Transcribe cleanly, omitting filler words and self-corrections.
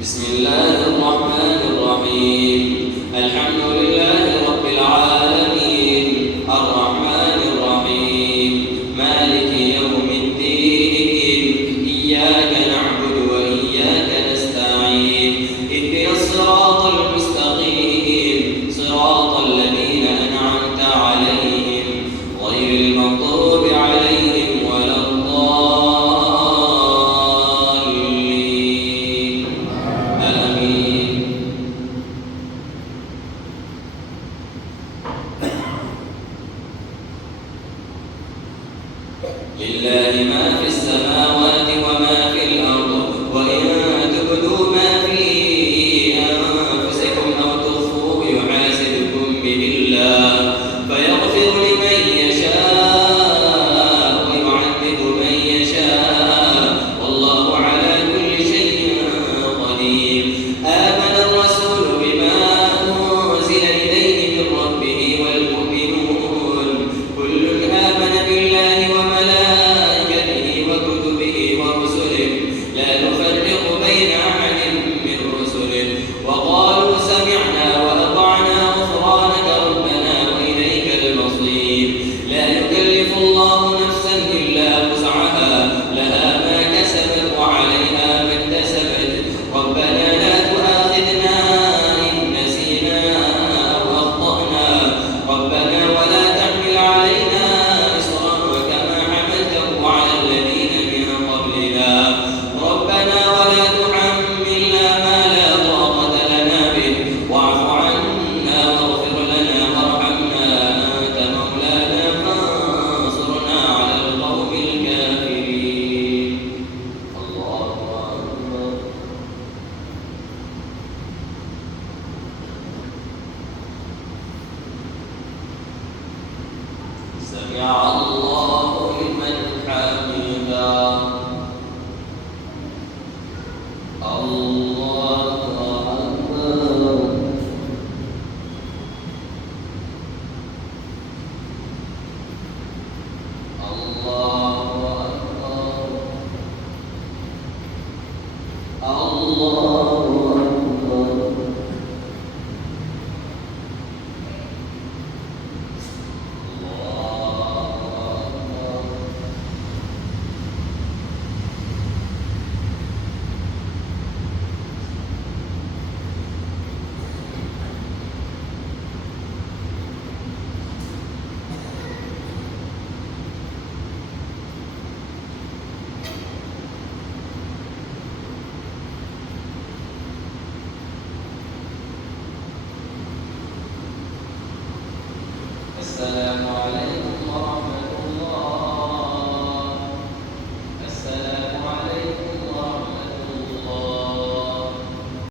بسم الله الرحمن الرحيم. الحمد لله رب العالمين الرحمن الرحيم مالك يوم الدين إياك نعبد وإياك نستعين اهدنا الصراط المستقيم صراط الذين أنعمت عليهم غير المغضوب عليهم ولا الضالين آمين. لله ما في السماوات وما في الأرض وإن تبدوا ما في أنفسكم أو تخفوه يحاسبكم به الله فيغفر لمن يشاء ويعذب من يشاء والله على كل شيء قدير. آمن الرسول بما أنزل إليه من ربه والمؤمنون كل آمن بالله وملائكته وكتبه ورسله لا نفرق بين أحد من رسله وقالوا سمعنا وأطعنا غفرانك ربنا وإليك المصير. لا يكلف الله نفسا إلا وسعها لها ما كسبت وعليها ما اكتسبت ربنا لا تؤاخذنا إن نسينا أو أخطأنا ربنا ولا تحمل علينا إصرا كما حملته على الذين من قبلنا ربنا ولا تحملنا ما لا طاقة لنا به واعف عنا واغفر لنا وارحمنا أنت مولانا فانصرنا على القوم الكافرين. الله أكبر. سمع الله لمن حمده. الله أكبر. الله أكبر. الله أكبر. السلام